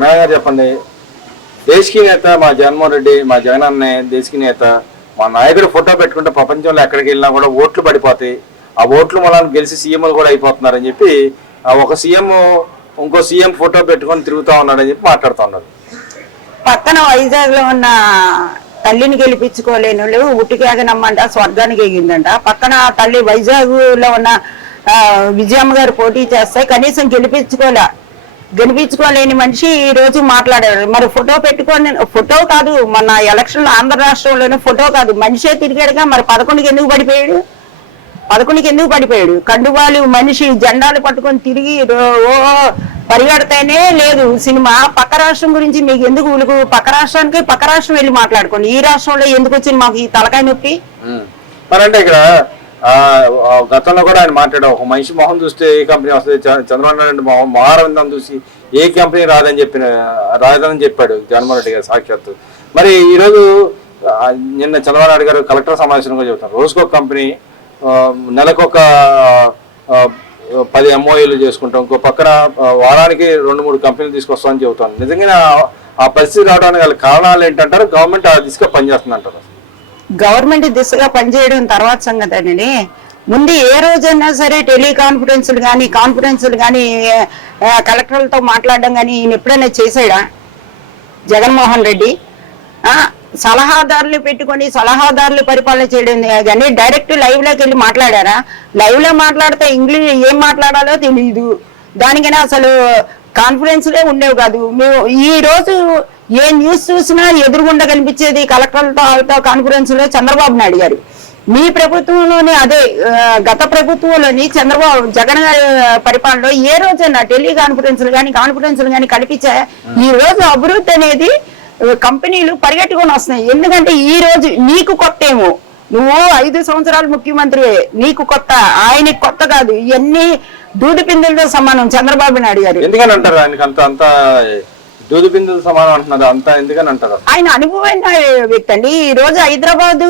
Madam గారు చెప్పండి, దేశీ నేత మా జగన్మోహన్ రెడ్డి, మా జగన్ అన్నయ్య దేశీ నేత, మా నాయకుడు ఫోటో పెట్టుకుంటే ప్రపంచంలో ఎక్కడికి వెళ్ళినా కూడా ఓట్లు పడిపోతాయి, ఆ ఓట్లు మూలాన్ని గెలిచి సీఎంలు కూడా అయిపోతున్నారని చెప్పి ఒక సీఎం ఇంకో సీఎం ఫోటో పెట్టుకొని తిరుగుతా ఉన్నాడని చెప్పి మాట్లాడుతూ ఉన్నారు. పక్కన వైజాగ్ లో ఉన్న తల్లిని గెలిపించుకోలేని వాళ్ళు ఉట్టికేగనమ్మంట స్వర్గానికి ఎగిందంట. పక్కన తల్లి వైజాగ్ లో ఉన్న విజయమ్మ గారు పోటీ చేస్తే కనీసం గెలిపించుకోలేని మనిషి ఈ రోజు మాట్లాడారు. మరి ఫోటో పెట్టుకొని, ఫోటో కాదు మన ఎలక్షన్ ఆంధ్ర రాష్ట్రంలోనే ఫోటో కాదు మనిషే తిరిగాడుగా. మరి 11కి ఎందుకు పడిపోయాడు? కండువాలు మనిషి జెండాలు పట్టుకొని తిరిగి పరిగెడితేనే లేదు సినిమా. పక్క రాష్ట్రం గురించి మీకు ఎందుకు ఉలుగు? పక్క రాష్ట్రం వెళ్ళి మాట్లాడుకోండి. ఈ రాష్ట్రంలో ఎందుకు వచ్చింది మాకు ఈ తలకాయ నొప్పి? మరి అంటే ఇక్కడ గతంలో కూడా ఆయన మాట్లాడారు, ఒక మనిషి మొహం చూస్తే ఏ కంపెనీ వస్తుంది, చంద్రబాబు నాయుడు మహారవిందం చూసి ఏ కంపెనీ రాదని చెప్పాడు జగన్మోహన్ రెడ్డి గారు సాక్షాత్తు. మరి ఈరోజు నిన్న చంద్రబాబు నాయుడు గారు కలెక్టర్ సమావేశంగా చెబుతారు, రోజుకొక కంపెనీ, నెలకొక 10 MOUలు చేసుకుంటాం, ఇంకో పక్కన వారానికి 2-3 కంపెనీలు తీసుకొస్తామని చెబుతాను. నిజంగా ఆ పరిస్థితి రావడానికి గల కారణాలు ఏంటంటారు? గవర్నమెంట్ ఆ దిశగా పనిచేస్తుంది అంటారు. గవర్నమెంట్ దిశగా పనిచేయడం తర్వాత సంగతి. ముందు ఏ రోజైనా సరే టెలికాన్ఫరెన్సులు కానీ కలెక్టర్లతో మాట్లాడడం కానీ ఈయన ఎప్పుడైనా చేసాడా జగన్మోహన్ రెడ్డి? సలహాదారులు పెట్టుకొని సలహాదారులు పరిపాలన చేయడం కానీ డైరెక్ట్ లైవ్ లోకి వెళ్ళి మాట్లాడారా? లైవ్ లో మాట్లాడితే ఇంగ్లీష్ ఏం మాట్లాడాలో తెలియదు. దానికైనా అసలు కాన్ఫరెన్స్లే ఉండేవి కాదు. మేము ఈ రోజు ఏ న్యూస్ చూసినా ఎదురుగుండా కనిపించేది కలెక్టర్లతో కాన్ఫరెన్స్ లో చంద్రబాబు నాయుడు గారు. మీ ప్రభుత్వంలోని అదే గత ప్రభుత్వంలోని జగన్ గారి పరిపాలనలో ఏ రోజైనా టెలికాన్ఫరెన్సులు కానీ కల్పించా? ఈ రోజు అభివృద్ధి అనేది కంపెనీలు పరిగెట్టుకొని వస్తున్నాయి. ఎందుకంటే ఈ రోజు నీకు కొత్త ఏమో, నువ్వు 5 సంవత్సరాలు ముఖ్యమంత్రివే, నీకు కొత్త, ఆయనకి కొత్త కాదు. ఇవన్నీ దూది పిందులతో సమానం చంద్రబాబు నాయుడు గారు. ఎందుకని అంటారు ఆయనకి అంత దూది పిందులు సమానం అంటున్నారు? అంత ఎందుకని అంటారు? ఆయన అనుభవమైన వ్యక్తి అండి. ఈ రోజు హైదరాబాదు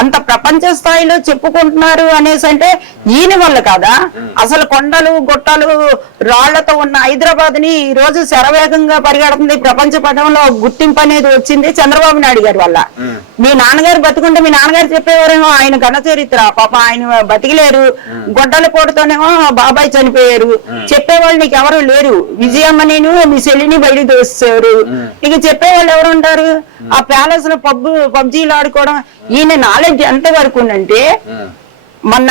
అంత ప్రపంచ స్థాయిలో చెప్పుకుంటున్నారు అనేసి అంటే ఈయన వల్ల కాదా? అసలు కొండలు గుట్టలు రాళ్లతో ఉన్న హైదరాబాద్ ని ఈ రోజు శరవేగంగా పరిగెడుతుంది. ప్రపంచ పటంలో గుర్తింపు అనేది వచ్చింది చంద్రబాబు నాయుడు గారి వల్ల. మీ నాన్నగారు బతుకుంటే మీ నాన్నగారు చెప్పేవారేమో ఆయన ఘన చరిత్ర, పాప ఆయన బతికిలేరు, గొడ్డల పోటుతోనేమో బాబాయ్ చనిపోయారు, చెప్పేవాళ్ళు నీకు ఎవరు లేరు. విజయమ్మ నేను మీ చెల్లిని బయట దోస్తారు, నీకు చెప్పేవాళ్ళు ఎవరు ఉంటారు? ఆ ప్యాలెస్ లో పబ్జీలు ఆడుకోవడం. ఈయన నాలెడ్జ్ ఎంత వరకు ఉందంటే మొన్న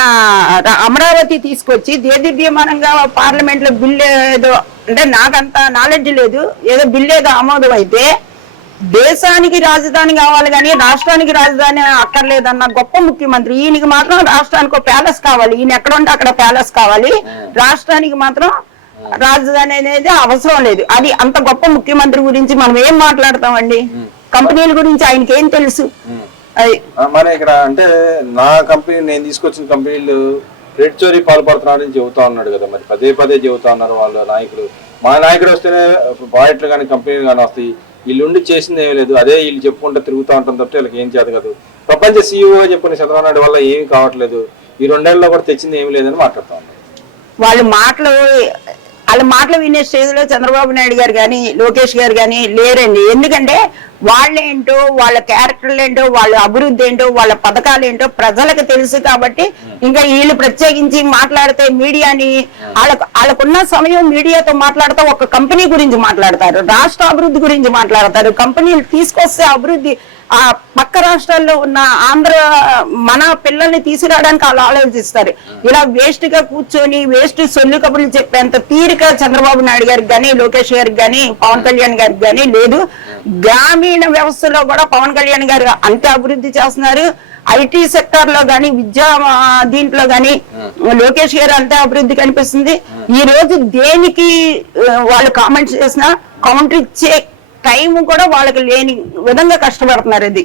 అమరావతి తీసుకొచ్చి దేదీప్యమానంగా పార్లమెంట్ లో బిల్లు ఏదో, అంటే నాకంత నాలెడ్జ్ లేదు, ఏదో బిల్లు ఏదో ఆమోదం అయితే దేశానికి రాజధాని కావాలి కానీ రాష్ట్రానికి రాజధాని అక్కర్లేదన్న గొప్ప ముఖ్యమంత్రి. ఈయనకి మాత్రం రాష్ట్రానికి ఒక ప్యాలెస్ కావాలి, ఈయన ఎక్కడ ఉంటే అక్కడ ప్యాలెస్ కావాలి, రాష్ట్రానికి మాత్రం రాజధాని అనేది అవసరం లేదు. అది అంత గొప్ప ముఖ్యమంత్రి గురించి మనం ఏం మాట్లాడతామండి? కంపెనీల గురించి ఆయనకి ఏం తెలుసు? మరి ఇక్కడ అంటే నా కంపెనీ, నేను తీసుకొచ్చిన కంపెనీలు రెడ్ చోరీ పాల్పడుతున్నారని చెబుతా ఉన్నాడు కదా. మరి పదే చెబుతా ఉన్నారు వాళ్ళ నాయకులు. మా నాయకుడు వస్తేనే ప్రాజెక్టులు కానీ కంపెనీలు కానీ వస్తాయి, వీళ్ళుండి చేసింది ఏమీ లేదు, అదే వీళ్ళు చెప్పుకుంటూ తిరుగుతూ ఉంటాం తప్ప వీళ్ళకి ఏం చేత కాదు. ప్రపంచ సీఈఓగా చెప్పుకునే చంద్రబాబు నాయుడు వల్ల ఏమి కావట్లేదు, ఈ 2 ఏళ్లలో కూడా తెచ్చింది ఏమి లేదని మాట్లాడుతూ ఉన్నారు. వాళ్ళ మాటలు వినే స్టేజ్ లో చంద్రబాబు నాయుడు గారు కానీ లోకేష్ గారు కానీ లేరండి. ఎందుకంటే వాళ్ళేంటో, వాళ్ళ క్యారెక్టర్లు ఏంటో, వాళ్ళ అభివృద్ధి ఏంటో, వాళ్ళ పథకాలు ఏంటో ప్రజలకు తెలుసు. కాబట్టి ఇంకా వీళ్ళు ప్రత్యేకించి మాట్లాడితే మీడియాని, వాళ్ళకున్న సమయం మీడియాతో మాట్లాడుతూ ఒక కంపెనీ గురించి మాట్లాడతారు, రాష్ట్ర అభివృద్ధి గురించి మాట్లాడతారు. కంపెనీలు తీసుకొస్తే అభివృద్ధి ఆ పక్క రాష్ట్రాల్లో ఉన్న మన పిల్లల్ని తీసుకురావడానికి వాళ్ళు ఆలోచిస్తారు. ఇలా వేస్ట్ గా కూర్చొని వేస్ట్ సొల్లు కబుర్లు చెప్పేంత తీరిక చంద్రబాబు నాయుడు గారికి కానీ లోకేష్ గారికి కానీ పవన్ కళ్యాణ్ గారికి కానీ లేదు. గ్రామీణ వ్యవస్థలో కూడా పవన్ కళ్యాణ్ గారు అంతే అభివృద్ధి చేస్తున్నారు. ఐటీ సెక్టర్ లో గాని, విద్యా దీంట్లో గాని లోకేష్ గారు అంతే అభివృద్ధి కనిపిస్తుంది. ఈ రోజు దేనికి వాళ్ళు కామెంట్స్ చేసినా కౌంటర్ ఇచ్చే టైం కూడా వాళ్ళకి లేని విధంగా కష్టపడుతున్నారు. ఇది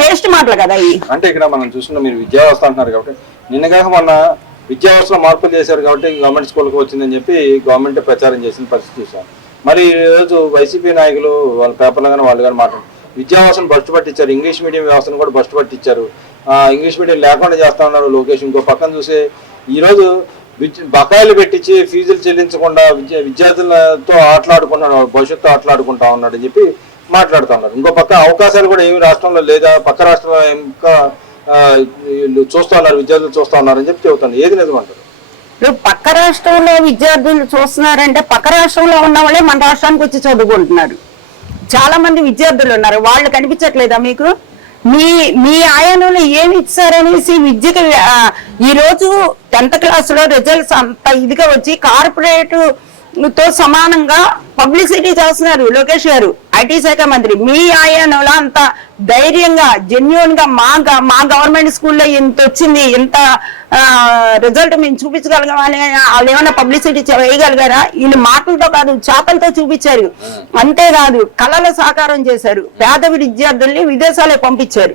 వేస్ట్ మాటలు కదా. అంటే ఇక్కడ మనం చూస్తున్నా, మీరు విద్యా వ్యవస్థ అంటున్నారు కాబట్టి నిన్నగాక మొన్న విద్యా వ్యవస్థలో మార్పులు చేశారు కాబట్టి గవర్నమెంట్ స్కూల్కి వచ్చిందని చెప్పి గవర్నమెంట్ ప్రచారం చేసిన పరిస్థితి చూసాం. మరి ఈ రోజు వైసీపీ నాయకులు వాళ్ళ పేపర్లో కానీ వాళ్ళు కానీ మాట్లాడారు, విద్యా వ్యవస్థను బస్టు పట్టించారు, ఇంగ్లీష్ మీడియం వ్యవస్థను కూడా బస్టు పట్టించారు, ఇంగ్లీష్ మీడియం లేకుండా చేస్తా ఉన్నారు లోకేష్. ఇంకో పక్కన చూసే ఈరోజు బకాయిలు పెట్టించి ఫీజులు చెల్లించకుండా విద్యార్థులతో ఆటలాడుకున్నాడు, భవిష్యత్తు ఆటలాడుకుంటా ఉన్నాడు అని చెప్పి మాట్లాడుతూ ఉన్నారు. ఇంకో పక్క అవకాశాలు కూడా ఏమి రాష్ట్రంలో లేదా, పక్క రాష్ట్రంలో ఇంకా చూస్తా ఉన్నారు, విద్యార్థులు చూస్తా ఉన్నారని చెప్పి చెబుతాను. ఏది నిజమంటారు? ఇప్పుడు పక్క రాష్ట్రంలో విద్యార్థులు చూస్తున్నారంటే పక్క రాష్ట్రంలో ఉన్న వాళ్ళే మన రాష్ట్రానికి వచ్చి చదువుకుంటున్నారు. చాలా మంది విద్యార్థులు ఉన్నారు, వాళ్ళు కనిపించట్లేదా మీకు? మీ ఆయానంలో ఏమి ఇచ్చారనేసి విద్యకి ఈ రోజు 10th క్లాసులో రిజల్ట్స్ అంత ఇదిగా వచ్చి కార్పొరేట్ తో సమానంగా పబ్లిసిటీ చేస్తున్నారు లోకేష్ గారు, ఐటీ శాఖ మంత్రి. మీ ఆయానంలో అంత ధైర్యంగా జెన్యున్ గా మా గవర్నమెంట్ స్కూల్లో ఇంత వచ్చింది, ఇంత రిజల్ట్ మేము చూపించగలగాలి, వాళ్ళు ఏమైనా పబ్లిసిటీ వేయగలిగారా? వీళ్ళు మాటలతో కాదు చేతలతో చూపించారు. అంతేకాదు కళల సాకారం చేశారు, పేద విద్యార్థుల్ని విదేశాలకు పంపించారు,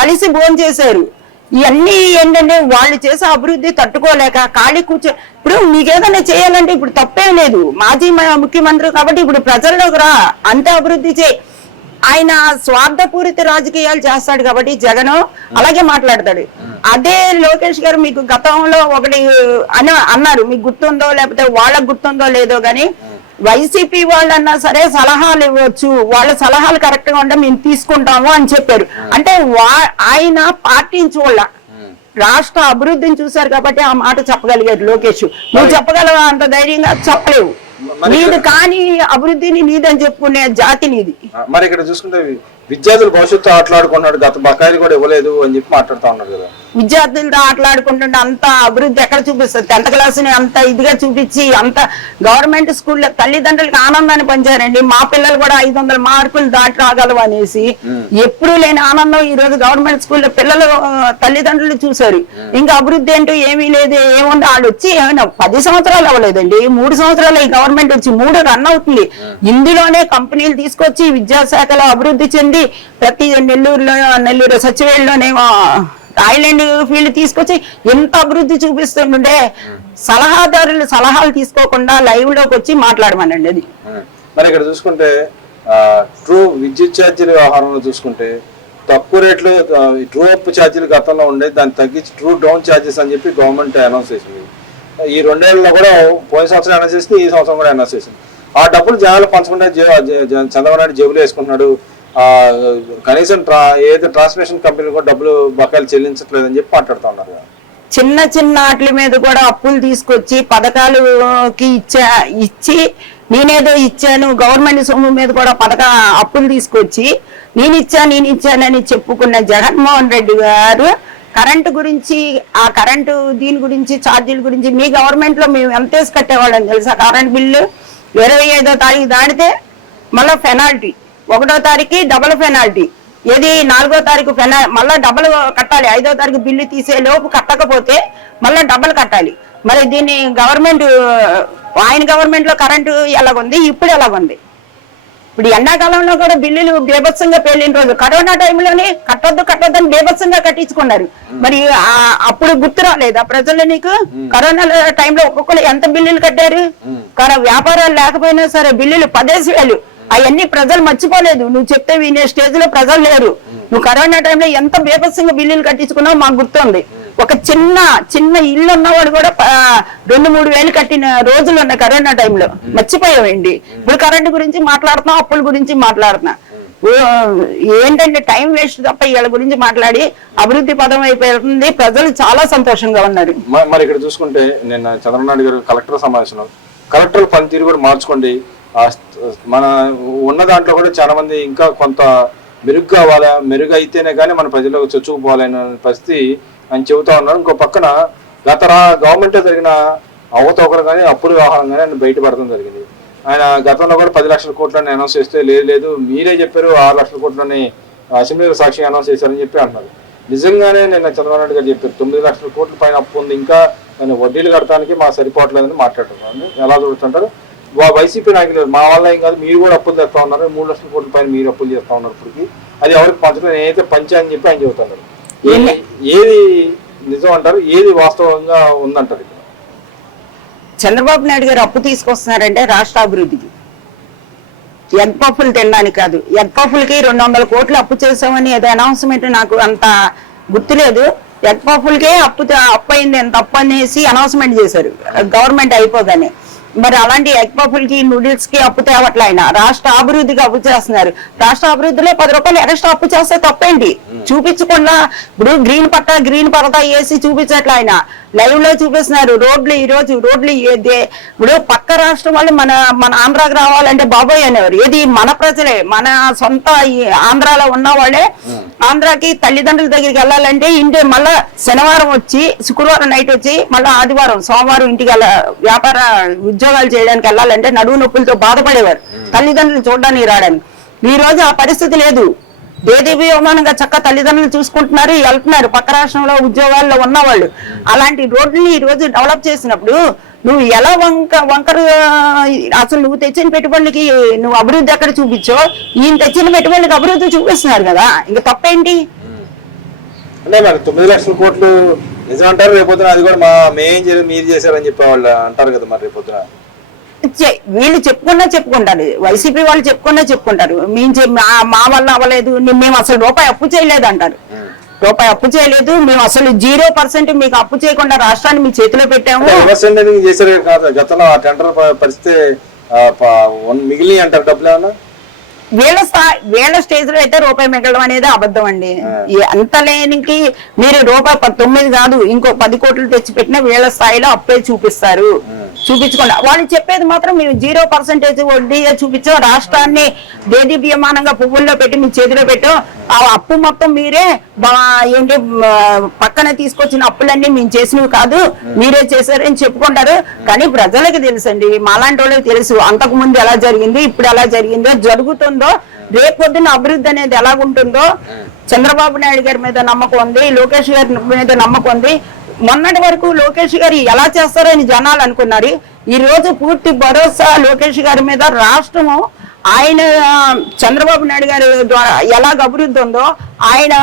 కలిసి భోజనం చేశారు. ఇవన్నీ ఏంటంటే వాళ్ళు చేసే అభివృద్ధి తట్టుకోలేక ఖాళీ కూర్చో. ఇప్పుడు నీకేదైనా చేయాలంటే ఇప్పుడు తప్పేం లేదు, మాజీ ముఖ్యమంత్రి కాబట్టి ఇప్పుడు ప్రజల్లోకి రా, అంతే అభివృద్ధి చేయి. ఆయన స్వార్థపూరిత రాజకీయాలు చేస్తాడు కాబట్టి జగన్ అలాగే మాట్లాడతాడు. అదే లోకేష్ గారు మీకు గతంలో ఒకటి అన్నారు, మీకు గుర్తుందో లేకపోతే వాళ్ళకు గుర్తుందో లేదో గాని, వైసీపీ వాళ్ళన్నా సరే సలహాలు ఇవ్వచ్చు, వాళ్ళ సలహాలు కరెక్ట్ గా ఉంటే మేము తీసుకుంటాము అని చెప్పారు. అంటే ఆయన పార్టీని చూడాల, రాష్ట్ర అభివృద్ధిని చూశారు కాబట్టి ఆ మాట చెప్పగలిగారు లోకేష్. నువ్వు చెప్పగలవా? అంత ధైర్యంగా చెప్పలేవు. నీది కానీ అభివృద్ధిని నీదని చెప్పుకునే జాతి నీది. మరి ఇక్కడ చూసుకుంటే విద్యార్థులు భవిష్యత్తు ఆటలాడుకున్నాడు, గత బకాయిలు కూడా ఇవ్వలేదు అని చెప్పి మాట్లాడుతూ ఉన్నారు కదా. విద్యార్థులతో ఆటలాడుకుంటుంటే అంత అభివృద్ధి ఎక్కడ చూపిస్తుంది? 10th క్లాస్ని అంత ఇదిగా చూపించి అంత గవర్నమెంట్ స్కూల్లో తల్లిదండ్రులకు ఆనందాన్ని పంచారండి. మా పిల్లలు కూడా 500 మార్కులు దాటి రాగలవు అనేసి ఎప్పుడూ లేని ఆనందం ఈ రోజు గవర్నమెంట్ స్కూల్లో పిల్లలు తల్లిదండ్రులు చూశారు. ఇంకా అభివృద్ధి అంటూ ఏమీ లేదు. ఏముంది, వాళ్ళు వచ్చి ఏమైనా 10 సంవత్సరాలు అవ్వలేదండి, 3 సంవత్సరాలు ఈ గవర్నమెంట్ వచ్చి 3 రన్ అవుతుంది. ఇందులోనే కంపెనీలు తీసుకొచ్చి విద్యాశాఖలో అభివృద్ధి చెంది ప్రతి నెల్లూరు సచివేళ్ళలోనేమో థాయిలాండ్ ఫీల్డ్ తీసుకొచ్చి ఎంత అభివృద్ధి చూపిస్తుంటే సలహాదారులు సలహాలు తీసుకోకుండా లైవ్ లోకి వచ్చి మాట్లాడమనండి. అది మరి ఇక్కడ చూసుకుంటే ట్రూ విద్యుత్ ఛార్జీల వ్యవహారంలో చూసుకుంటే తక్కువ రేట్లు ట్రూ అప్ ఛార్జీలు గతంలో ఉండే, దాన్ని తగ్గించి ట్రూ డౌన్ ఛార్జెస్ అని చెప్పి గవర్నమెంట్ అనౌన్స్ చేసింది. ఈ 2 ఏళ్లలో కూడా పోయిన సంవత్సరం అనౌన్స్ చేసింది, ఈ సంవత్సరం కూడా అనౌన్స్ చేసింది. ఆ డబ్బులు జనాలు పంచుకుంటే చంద్రబాబు నాయుడు జేబులో వేసుకుంటున్నాడు. కనీసం ఏదైతే ట్రాన్స్మిషన్ కంపెనీలు కూడా డబ్బులు బకాయిలు చెల్లించట్లేదని చెప్పి మాట్లాడుతూ ఉన్నారు. చిన్న చిన్న వాటి మీద కూడా అప్పులు తీసుకొచ్చి పథకాలకి ఇచ్చి నేనేదో ఇచ్చాను, గవర్నమెంట్ సొమ్ము మీద కూడా అప్పులు తీసుకొచ్చి నేను ఇచ్చానని చెప్పుకున్న జగన్మోహన్ రెడ్డి గారు కరెంటు గురించి, ఆ కరెంటు దీని గురించి, ఛార్జీల గురించి మీ గవర్నమెంట్ లో మేము ఎంత వేసి కట్టేవాళ్ళని తెలుసా? కరెంట్ బిల్లు 25వ తారీఖు దాటితే మళ్ళీ పెనాల్టీ, 1వ తారీఖు డబుల్ పెనాల్టీ, ఏది 4వ తారీఖు మళ్ళీ డబుల్ కట్టాలి. 5వ తారీఖు బిల్లు తీసే లోపు కట్టకపోతే మళ్ళీ డబుల్ కట్టాలి. మరి దీన్ని గవర్నమెంట్, ఆయన గవర్నమెంట్ లో కరెంటు ఎలాగుంది, ఇప్పుడు ఎలాగుంది? ఇప్పుడు ఎండాకాలంలో కూడా బిల్లులు బేభత్సంగా పేలిన రోజు, కరోనా టైంలోనే కట్టొద్దని బేభత్సంగా కట్టించుకున్నారు. మరి అప్పుడు గుర్తు రాలేదా ప్రజలు నీకు? కరోనా టైంలో ఒక్కొక్కరు ఎంత బిల్లులు కట్టారు? వ్యాపారాలు లేకపోయినా సరే బిల్లులు 10,000, అవన్నీ ప్రజలు మర్చిపోలేదు. నువ్వు చెప్తే వినే స్టేజ్ లో ప్రజలు లేరు. నువ్వు కరోనా టైంలో ఎంత బేభత్సంగా బిల్లులు కట్టించుకున్నావు మాకు గుర్తుంది. ఒక చిన్న ఇల్లు ఉన్నవాడు కూడా 2-3 వేలు కట్టిన రోజులు ఉన్నాయి కరోనా టైంలో. మర్చిపోయావండి. ఇప్పుడు కరెంటు గురించి మాట్లాడుతున్నాం, అప్పుల గురించి మాట్లాడుతున్నా. ఏంటంటే టైం వేస్ట్ తప్ప వీళ్ళ గురించి మాట్లాడి అభివృద్ధి పదం అయిపోతుంది. ప్రజలు చాలా సంతోషంగా ఉన్నారు. మరి ఇక్కడ చూసుకుంటే నిన్న చంద్రబాబు నాయుడు గారు కలెక్టర్ సమావేశంలో కలెక్టర్ పనితీరు కూడా మార్చుకోండి, మన ఉన్న దాంట్లో కూడా చాలా మంది ఇంకా కొంత మెరుగు అయితేనే కానీ మన ప్రజలకు చొచ్చుకుపోవాలనే పరిస్థితి అని చెబుతా ఉన్నారు. ఇంకో పక్కన గత గవర్నమెంట్ జరిగిన అవకతవకలు కానీ అప్పుల వ్యవహారం కానీ ఆయన బయటపడడం జరిగింది. ఆయన గతంలో కూడా 10 లక్షల కోట్లని అనౌన్స్ చేస్తే లేదు మీరే చెప్పారు 6 లక్షల కోట్లని అసెంబ్లీలో సాక్షిగా అనౌన్స్ చేశారని చెప్పి అన్నారు. నిజంగానే నిన్న చంద్రబాబు నాయుడు గారు చెప్పారు 9 లక్షల కోట్ల పైన అప్పు ఉంది, ఇంకా నేను వడ్డీలు కట్టడానికి మా సరిపోవట్లేదని మాట్లాడుతున్నాను. ఎలా చూస్తుంటారు వైసీపీ నాయకులు? మా వల్ల ఏం కాదు, మీరు కూడా అప్పులు చేస్తా ఉన్నారు, 3 లక్షల కోట్ల పైన మీరు అప్పులు చేస్తా ఉన్నారు. ఇప్పటికి అది ఎవరికి పంచడం, నేనైతే పంచా అని చెప్పి ఆయన చెబుతున్నారు. ఏది నిజం అంటారు, ఏది వాస్తవంగా ఉందంటారు? ఇక్కడ చంద్రబాబు నాయుడు గారు అప్పు తీసుకొస్తున్నారంటే రాష్ట్ర అభివృద్ధికి, ఎగ్ పప్పులు తినడానికి కాదు. ఎగ్ పప్పులకి 200 కోట్లు అప్పు చేసామని ఏదో అనౌన్స్మెంట్ నాకు అంత గుర్తులేదు. ఎగ్ పఫ్లకే అప్పు అయింది, ఎంత అప్పు అనేసి అనౌన్స్మెంట్ చేశారు గవర్నమెంట్ అయిపోగానే. మరి అలాంటి ఎగ్ పఫ్లకి నూడిల్స్ కి అప్పు తేవట్లే ఆయన, రాష్ట్ర అభివృద్ధికి అప్పు చేస్తున్నారు. రాష్ట్ర అభివృద్ధిలో 10 రూపాయలు ఎక్స్ట్రా అప్పు చేస్తే తప్పేంటి? చూపించకుండా ఇప్పుడు గ్రీన్ పరదా వేసి చూపించట్లే ఆయన, లైవ్ లో చూపిస్తున్నారు. రోడ్లు ఈ రోజు రోడ్లు ఇప్పుడు పక్క రాష్ట్రం వాళ్ళు మన ఆంధ్రాకి రావాలంటే బాబోయ్ అనేవారు. ఏది మన ప్రజలే, మన సొంత ఆంధ్రాలో ఉన్న వాళ్ళే ఆంధ్రాకి తల్లిదండ్రుల దగ్గరికి వెళ్ళాలంటే ఇంటి మళ్ళా శనివారం వచ్చి శుక్రవారం నైట్ వచ్చి మళ్ళీ ఆదివారం సోమవారం ఇంటికి వ్యాపార ఉద్యోగాలు చేయడానికి వెళ్ళాలంటే నడువు నొప్పులతో బాధపడేవారు తల్లిదండ్రులు చూడడానికి రావడానికి. ఈ రోజు ఆ పరిస్థితి లేదు. దేదీప్యమానంగా చక్క తల్లిదండ్రులు చూసుకుంటున్నారు, వెళ్తున్నారు పక్క రాష్ట్రంలో ఉద్యోగాల్లో ఉన్నవాళ్ళు. అలాంటి రోడ్లని ఈ రోజు డెవలప్ చేసినప్పుడు నువ్వు ఎలా వంకర అసలు నువ్వు తెచ్చిన పెట్టుబడులకి నువ్వు అభివృద్ధి ఎక్కడ చూపించో, ఈయన తెచ్చిన పెట్టుబడులకి అభివృద్ధి చూపిస్తున్నారు కదా, ఇంకా తప్పేంటి? అంటే మరి 9 లక్షల కోట్లు నిజం అంటారు, రేపొద్దున అది కూడా మేమేం చేయలేదు మీరు చేశారని చెప్పేవాళ్ళు అంటారు కదా మరి రేపొద్దున. వీళ్ళు చెప్పుకుంటారు, వైసీపీ వాళ్ళు చెప్పుకుంటారు మా వల్ల అవ్వలేదు, మేము అసలు రూపాయి అప్పు చేయలేదు అంటారు. రూపాయి అప్పు చేయలేదు, మేము అసలు 0% మీకు అప్పు చేయకుండా రాష్ట్రాన్ని మీ చేతిలో పెట్టాము. గతంలో ఆ టెండర్ పరిస్థితి మిగిలి అంటారు డబ్బులు ఏమన్నా. వీళ్ళ స్టేజ్ లో అయితే రూపాయి మిగలడం అనేది అబద్ధం అండి. అంత లేనికి మీరు రూపాయి 19 కాదు ఇంకో 10 కోట్లు తెచ్చి పెట్టినా వీళ్ళ స్థాయిలో అప్పే చూపిస్తారు. చూపించకుండా వాళ్ళు చెప్పేది మాత్రం మేము 0% వడ్డీ చూపించాం, రాష్ట్రాన్ని దేదీప్యమానంగా పువ్వుల్లో పెట్టి మీ చేతిలో పెట్టాం, ఆ అప్పు మొత్తం మీరే ఏంటి పక్కన తీసుకొచ్చిన అప్పులన్నీ మేము చేసినవి కాదు మీరే చేశారని చెప్పుకుంటారు. కానీ ప్రజలకు తెలుసండి, మాలాంటి వాళ్ళకి తెలుసు అంతకు ముందు ఎలా జరిగింది, ఇప్పుడు ఎలా జరిగిందో జరుగుతుందో, రేపొద్దున అభివృద్ధి అనేది ఎలాగుంటుందో. చంద్రబాబు నాయుడు గారి మీద నమ్మకం ఉంది, లోకేష్ గారి మీద నమ్మకం ఉంది. మొన్నటి వరకు లోకేష్ గారు ఎలా చేస్తారని జనాలు అనుకున్నారు. ఈ రోజు పూర్తి భరోసా లోకేష్ గారి మీద. రాష్ట్రము ఆయన చంద్రబాబు నాయుడు గారి ద్వారా ఎలాగ అభివృద్ధి ఉందో, ఆయన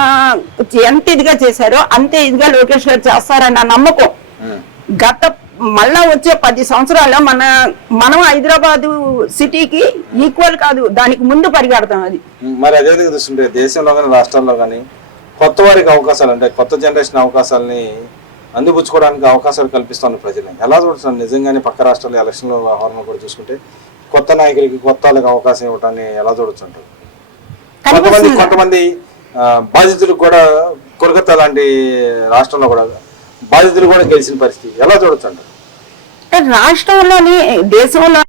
ఎంత ఇదిగా చేశారో అంతే ఇదిగా లోకేష్ గారు చేస్తారన్న నమ్మకం. మళ్ళా వచ్చే 10 సంవత్సరాల్లో మనం హైదరాబాద్ సిటీకి ఈక్వల్ కాదు, దానికి ముందు పరిగెడతాం. అది మరి అదే చూస్తుంటే దేశంలో కానీ రాష్ట్రాల్లో కానీ కొత్త వారికి అవకాశాలు అంటే కొత్త జనరేషన్ అవకాశాలని అందిపుచ్చుకోవడానికి అవకాశాలు కల్పిస్తున్న ప్రజలు ఎలా చూడుతున్నారు? నిజంగానే పక్క రాష్ట్రాల్లో ఎలక్షన్ల వ్యవహారంలో కూడా చూసుకుంటే కొత్త నాయకులకి కొత్త వాళ్ళకి అవకాశం ఇవ్వటాన్ని ఎలా చూడొచ్చుంటారు? కొంతమంది బాధితులకు కూడా కోల్కతా లాంటి రాష్ట్రంలో కూడా బాధితులు కూడా గెలిచిన పరిస్థితి ఎలా చూడొచ్చు అంటారు? రాష్ట్రంలోని దేశంలో